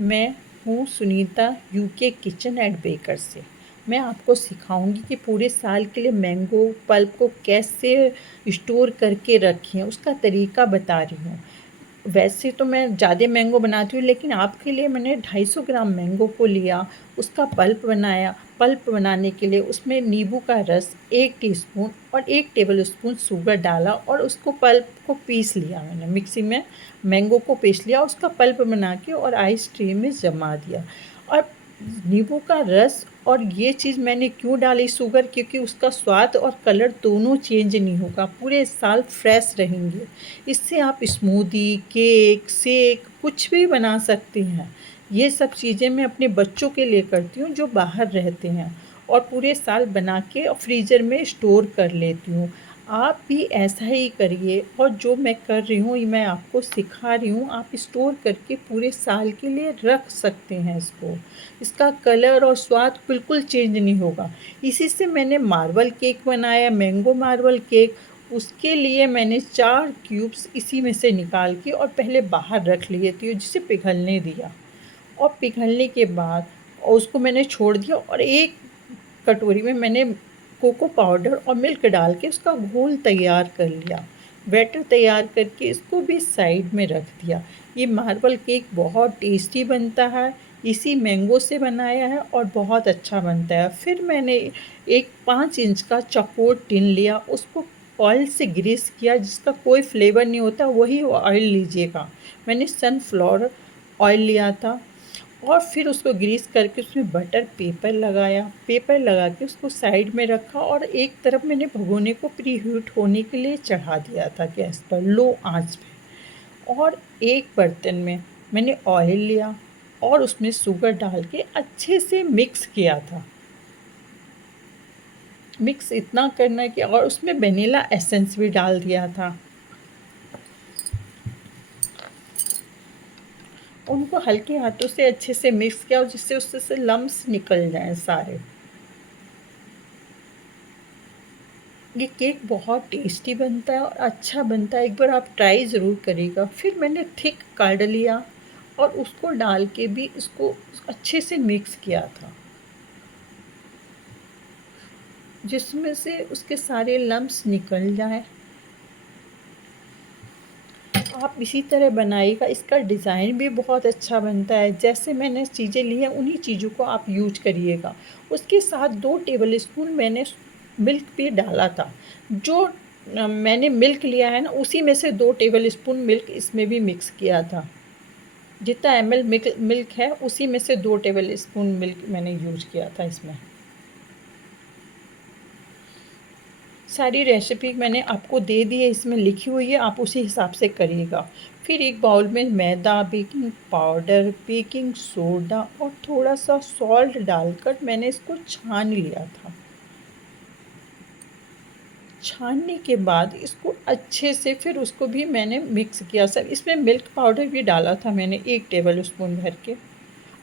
मैं हूँ Sunita UK kitchen and baker से। मैं आपको सिखाऊंगी कि पूरे साल के लिए मैंगो पल्प को कैसे स्टोर करके रखें, उसका तरीका बता रही हूँ। वैसे तो मैं ज़्यादा मैंगो बनाती हूँ, लेकिन आपके लिए मैंने 250 ग्राम मैंगो को लिया, उसका पल्प बनाया। पल्प बनाने के लिए उसमें नींबू का रस 1 टीस्पून और 1 टेबल स्पून शुगर डाला और उसको पल्प को पीस लिया। मैंने मिक्सी में मैंगो को पीस लिया, उसका पल्प बना के और आइस ट्रे में जमा दिया। और नींबू का रस और ये चीज़ मैंने क्यों डाली शुगर, क्योंकि उसका स्वाद और कलर दोनों चेंज नहीं होगा, पूरे साल फ्रेश रहेंगे। इससे आप स्मूदी, केक, शेक कुछ भी बना सकती हैं। ये सब चीज़ें मैं अपने बच्चों के लिए करती हूँ जो बाहर रहते हैं, और पूरे साल बना के फ्रीज़र में स्टोर कर लेती हूँ। आप भी ऐसा ही करिए, और जो मैं कर रही हूँ ये मैं आपको सिखा रही हूँ, आप स्टोर करके पूरे साल के लिए रख सकते हैं इसको। इसका कलर और स्वाद बिल्कुल चेंज नहीं होगा। इसी से मैंने मार्बल केक बनाया, मैंगो मार्बल केक। उसके लिए मैंने 4 क्यूब्स इसी में से निकाल के और पहले बाहर रख लिए थे, जिसे पिघलने दिया। और पिघलने के बाद उसको मैंने छोड़ दिया, और एक कटोरी में मैंने कोको पाउडर और मिल्क डाल के उसका घोल तैयार कर लिया। बैटर तैयार करके इसको भी साइड में रख दिया। ये मार्बल केक बहुत टेस्टी बनता है, इसी मैंगो से बनाया है और बहुत अच्छा बनता है। फिर मैंने एक 5 इंच का चौकोर टिन लिया, उसको ऑयल से ग्रीस किया, जिसका कोई फ्लेवर नहीं होता वही ऑयल लीजिएगा। मैंने सनफ्लावर ऑयल लिया था, और फिर उसको ग्रीस करके उसमें बटर पेपर लगाया। पेपर लगा के उसको साइड में रखा, और एक तरफ मैंने भगोने को प्री हीट होने के लिए चढ़ा दिया था गैस पर लो आंच पे। और एक बर्तन में मैंने ऑयल लिया और उसमें शुगर डाल के अच्छे से मिक्स किया था। मिक्स इतना करना कि, और उसमें वेनिला एसेंस भी डाल दिया था। उनको हल्के हाथों से अच्छे से मिक्स किया, और जिससे उससे से लम्स निकल जाएं सारे। ये केक बहुत टेस्टी बनता है और अच्छा बनता है, एक बार आप ट्राई ज़रूर करिएगा। फिर मैंने थिक कर्ड लिया और उसको डाल के भी इसको अच्छे से मिक्स किया था, जिसमें से उसके सारे लम्स निकल जाएं। आप इसी तरह बनाइएगा, इसका डिज़ाइन भी बहुत अच्छा बनता है। जैसे मैंने चीज़ें ली हैं उन्हीं चीज़ों को आप यूज करिएगा। उसके साथ 2 टेबल स्पून मैंने मिल्क भी डाला था। जो मैंने मिल्क लिया है ना, उसी में से 2 टेबल स्पून मिल्क इसमें भी मिक्स किया था। जितना ml मिल्क है उसी में से 2 टेबल स्पून मिल्क मैंने यूज किया था इसमें। सारी रेसिपी मैंने आपको दे दी है, इसमें लिखी हुई है, आप उसी हिसाब से करिएगा। फिर एक बाउल में मैदा, बेकिंग पाउडर, बेकिंग सोडा और थोड़ा सा सॉल्ट डालकर मैंने इसको छान लिया था। छानने के बाद इसको अच्छे से फिर उसको भी मैंने मिक्स किया। सब इसमें मिल्क पाउडर भी डाला था मैंने 1 टेबल स्पून भर के।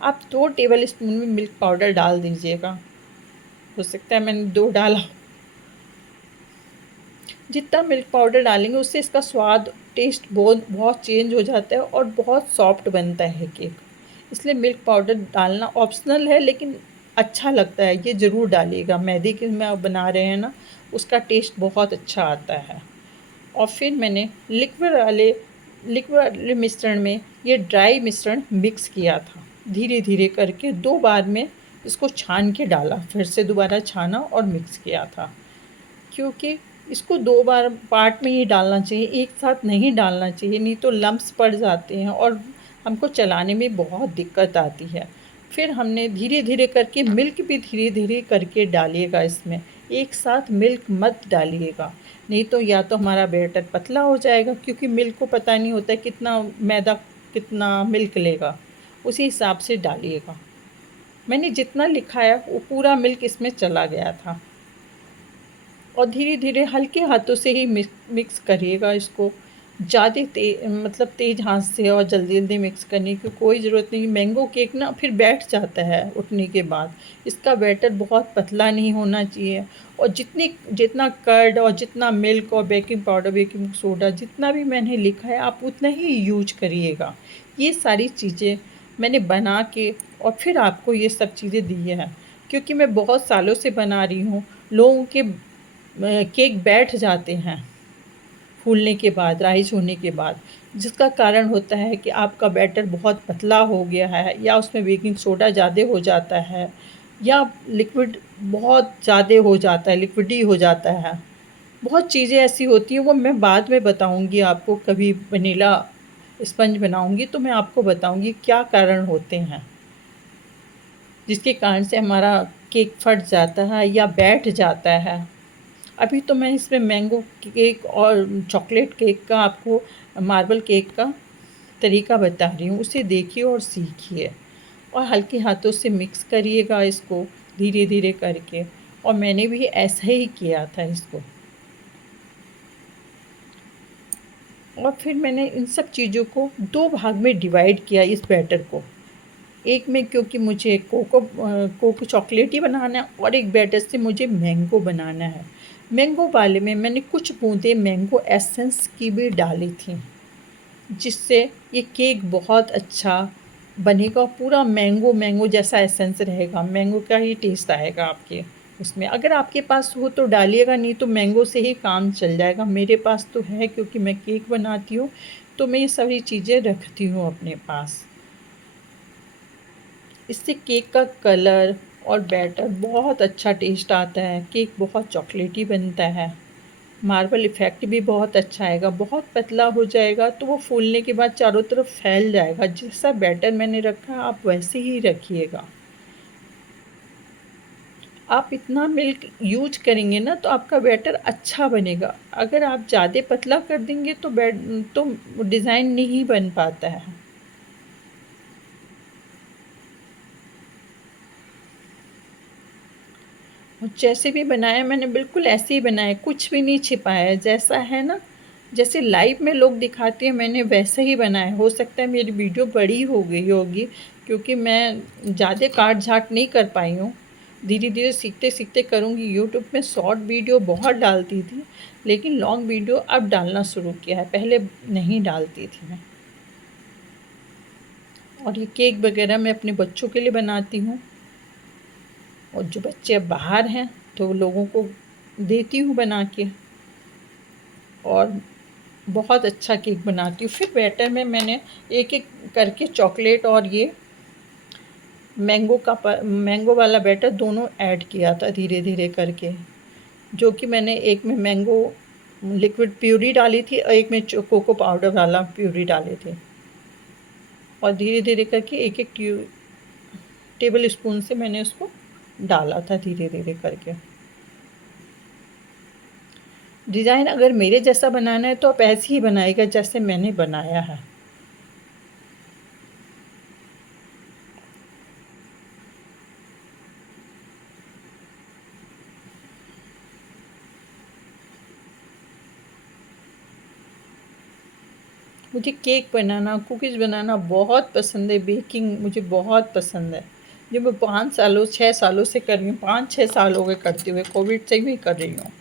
आप 2 टेबल स्पून में मिल्क पाउडर डाल दीजिएगा, हो सकता है मैंने 2 डाला। जितना मिल्क पाउडर डालेंगे उससे इसका स्वाद, टेस्ट बहुत बहुत चेंज हो जाता है और बहुत सॉफ्ट बनता है केक। इसलिए मिल्क पाउडर डालना ऑप्शनल है, लेकिन अच्छा लगता है, ये ज़रूर डालिएगा। मैदे के में आप बना रहे हैं ना, उसका टेस्ट बहुत अच्छा आता है। और फिर मैंने लिक्विड वाले मिश्रण में ये ड्राई मिश्रण मिक्स किया था। धीरे धीरे करके 2 बार में इसको छान के डाला, फिर से दोबारा छाना और मिक्स किया था, क्योंकि इसको 2 बार पार्ट में ही डालना चाहिए, एक साथ नहीं डालना चाहिए, नहीं तो लम्प्स पड़ जाते हैं और हमको चलाने में बहुत दिक्कत आती है। फिर हमने धीरे धीरे करके मिल्क भी धीरे धीरे करके डालिएगा इसमें, एक साथ मिल्क मत डालिएगा, नहीं तो या तो हमारा बैटर पतला हो जाएगा, क्योंकि मिल्क को पता नहीं होता है कितना मैदा कितना मिल्क लेगा, उसी हिसाब से डालिएगा। मैंने जितना लिखा है वो पूरा मिल्क इसमें चला गया था। और धीरे धीरे हल्के हाथों से ही मिक्स करिएगा इसको, ज़्यादा मतलब तेज़ हाथ से और जल्दी जल्दी मिक्स करने की कोई ज़रूरत नहीं। मैंगो केक ना फिर बैठ जाता है उठने के बाद। इसका बैटर बहुत पतला नहीं होना चाहिए, और जितना कर्ड और जितना मिल्क और बेकिंग पाउडर, बेकिंग सोडा जितना भी मैंने लिखा है आप उतना ही यूज करिएगा। ये सारी चीज़ें मैंने बना के और फिर आपको ये सब चीज़ें दी हैं, क्योंकि मैं बहुत सालों से बना रही हूँ। लोगों के केक बैठ जाते हैं फूलने के बाद, राइज़ होने के बाद, जिसका कारण होता है कि आपका बैटर बहुत पतला हो गया है या उसमें बेकिंग सोडा ज़्यादा हो जाता है या लिक्विड बहुत ज़्यादा हो जाता है, लिक्विडी हो जाता है। बहुत चीज़ें ऐसी होती हैं, वो मैं बाद में बताऊँगी आपको। कभी वनीला स्पंज बनाऊँगी तो मैं आपको बताऊँगी क्या कारण होते हैं, जिसके कारण से हमारा केक फट जाता है या बैठ जाता है। अभी तो मैं इसमें मैंगो केक और चॉकलेट केक का आपको, मार्बल केक का तरीका बता रही हूँ, उसे देखिए और सीखिए और हल्के हाथों से मिक्स करिएगा इसको धीरे-धीरे करके। और मैंने भी ऐसा ही किया था इसको। और फिर मैंने इन सब चीज़ों को 2 भाग में डिवाइड किया इस बैटर को। एक में क्योंकि मुझे कोको चॉकलेट ही बनाना है और एक बैटर से मुझे मैंगो बनाना है। मैंगो वाले में मैंने कुछ बूँदें मैंगो एसेंस की भी डाली थी, जिससे ये केक बहुत अच्छा बनेगा। पूरा मैंगो जैसा एसेंस रहेगा, मैंगो का ही टेस्ट आएगा आपके उसमें। अगर आपके पास हो तो डालिएगा, नहीं तो मैंगो से ही काम चल जाएगा। मेरे पास तो है, क्योंकि मैं केक बनाती हूँ तो मैं ये सारी चीज़ें रखती हूँ अपने पास। इससे केक का कलर और बैटर बहुत अच्छा टेस्ट आता है, केक बहुत चॉकलेटी बनता है, मार्बल इफ़ेक्ट भी बहुत अच्छा आएगा। बहुत पतला हो जाएगा तो वो फूलने के बाद चारों तरफ फैल जाएगा। जैसा बैटर मैंने रखा है आप वैसे ही रखिएगा। आप इतना मिल्क यूज करेंगे ना तो आपका बैटर अच्छा बनेगा। अगर आप ज़्यादा पतला कर देंगे तो डिज़ाइन नहीं बन पाता है। और जैसे भी बनाया मैंने बिल्कुल ऐसे ही बनाया, कुछ भी नहीं छिपाया है। जैसा है ना, जैसे लाइव में लोग दिखाते हैं मैंने वैसे ही बनाया। हो सकता है मेरी वीडियो बड़ी हो गई होगी, क्योंकि मैं ज़्यादा काट झाट नहीं कर पाई हूँ। धीरे धीरे सीखते सीखते करूँगी। यूट्यूब में शॉर्ट वीडियो बहुत डालती थी, लेकिन लॉन्ग वीडियो अब डालना शुरू किया है, पहले नहीं डालती थी मैं। और ये केक वगैरह मैं अपने बच्चों के लिए बनाती हूँ, और जो बच्चे अब बाहर हैं तो लोगों को देती हूँ बना के। और बहुत अच्छा केक बनाती हूँ। फिर बैटर में मैंने एक एक करके चॉकलेट और ये मैंगो वाला बैटर दोनों ऐड किया था धीरे धीरे करके, जो कि मैंने एक में मैंगो लिक्विड प्यूरी डाली थी और एक में कोको पाउडर वाला प्यूरी डाले थे। और धीरे धीरे करके एक एक टेबल स्पून से मैंने उसको डाला था धीरे धीरे करके। डिज़ाइन अगर मेरे जैसा बनाना है तो आप ऐसे ही बनाइएगा जैसे मैंने बनाया है। मुझे केक बनाना, कुकीज़ बनाना बहुत पसंद है। बेकिंग मुझे बहुत पसंद है, जो मैं 6 सालों से कर रही हूँ। 5-6 साल हो गए करते हुए, कोविड से भी कर रही हूँ।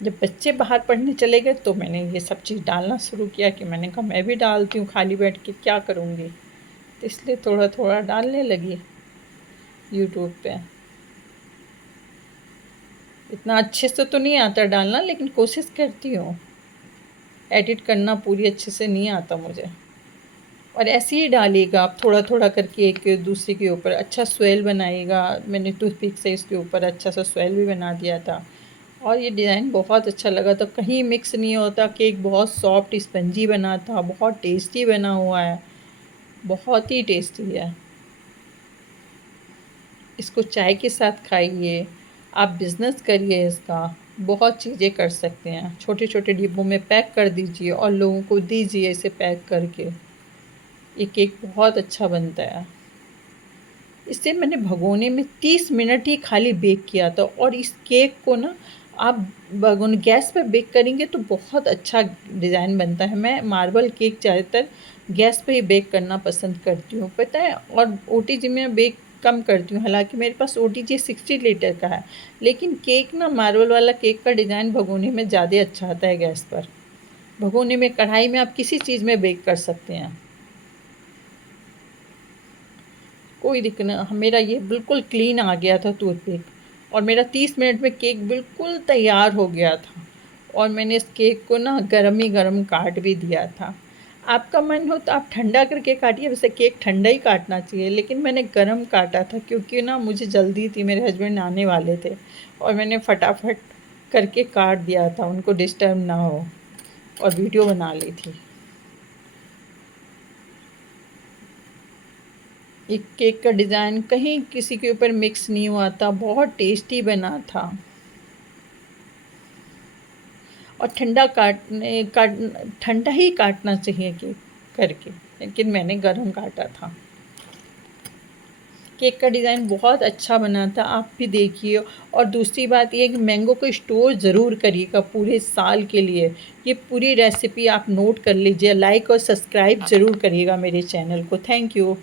जब बच्चे बाहर पढ़ने चले गए तो मैंने ये सब चीज़ डालना शुरू किया, कि मैंने कहा मैं भी डालती हूँ, खाली बैठ के क्या करूँगी। तो इसलिए थोड़ा थोड़ा डालने लगी यूट्यूब पे। इतना अच्छे से तो नहीं आता डालना, लेकिन कोशिश करती हूँ। एडिट करना पूरी अच्छे से नहीं आता मुझे। और ऐसे ही डालिएगा आप, थोड़ा थोड़ा करके एक दूसरे के ऊपर अच्छा स्वेल बनाइएगा। मैंने टूथपिक से इसके ऊपर अच्छा सा स्वेल भी बना दिया था, और ये डिज़ाइन बहुत अच्छा लगा था। कहीं मिक्स नहीं होता, केक बहुत सॉफ्ट स्पंजी बना था, बहुत टेस्टी बना हुआ है, बहुत ही टेस्टी है। इसको चाय के साथ खाइए, आप बिज़नेस करिए इसका, बहुत चीज़ें कर सकते हैं। छोटे छोटे डिब्बों में पैक कर दीजिए और लोगों को दीजिए इसे पैक करके। ये केक बहुत अच्छा बनता है। इसे मैंने भगोने में 30 मिनट ही खाली बेक किया था। और इस केक को ना आप भगोने गैस पे बेक करेंगे तो बहुत अच्छा डिज़ाइन बनता है। मैं मार्बल केक ज़्यादातर गैस पे ही बेक करना पसंद करती हूँ, पता है। और ओटीजी में बेक कम करती हूँ। हालाँकि मेरे पास ओटीजी 60 लीटर का है, लेकिन केक ना मार्बल वाला केक का डिज़ाइन भगोने में ज़्यादा अच्छा आता है गैस पर। भगोने में, कढ़ाई में आप किसी चीज़ में बेक कर सकते हैं, कोई दिक्कत नहीं। मेरा ये बिल्कुल क्लीन आ गया था टूथपिक, और मेरा 30 मिनट में केक बिल्कुल तैयार हो गया था, और मैंने इस केक को ना गरम ही गरम काट भी दिया था। आपका मन हो तो आप ठंडा करके काटिए, वैसे केक ठंडा ही काटना चाहिए, लेकिन मैंने गरम काटा था क्योंकि ना मुझे जल्दी थी, मेरे हस्बैंड आने वाले थे, और मैंने फटाफट करके काट दिया था, उनको डिस्टर्ब ना हो, और वीडियो बना ली थी। एक केक का डिज़ाइन कहीं किसी के ऊपर मिक्स नहीं हुआ था, बहुत टेस्टी बना था। और ठंडा ही काटना चाहिए केक करके, लेकिन मैंने गरम काटा था। केक का डिज़ाइन बहुत अच्छा बना था, आप भी देखिए। और दूसरी बात ये है कि मैंगो को स्टोर ज़रूर करिएगा पूरे साल के लिए। ये पूरी रेसिपी आप नोट कर लीजिए, लाइक और सब्सक्राइब ज़रूर करिएगा मेरे चैनल को। Thank you.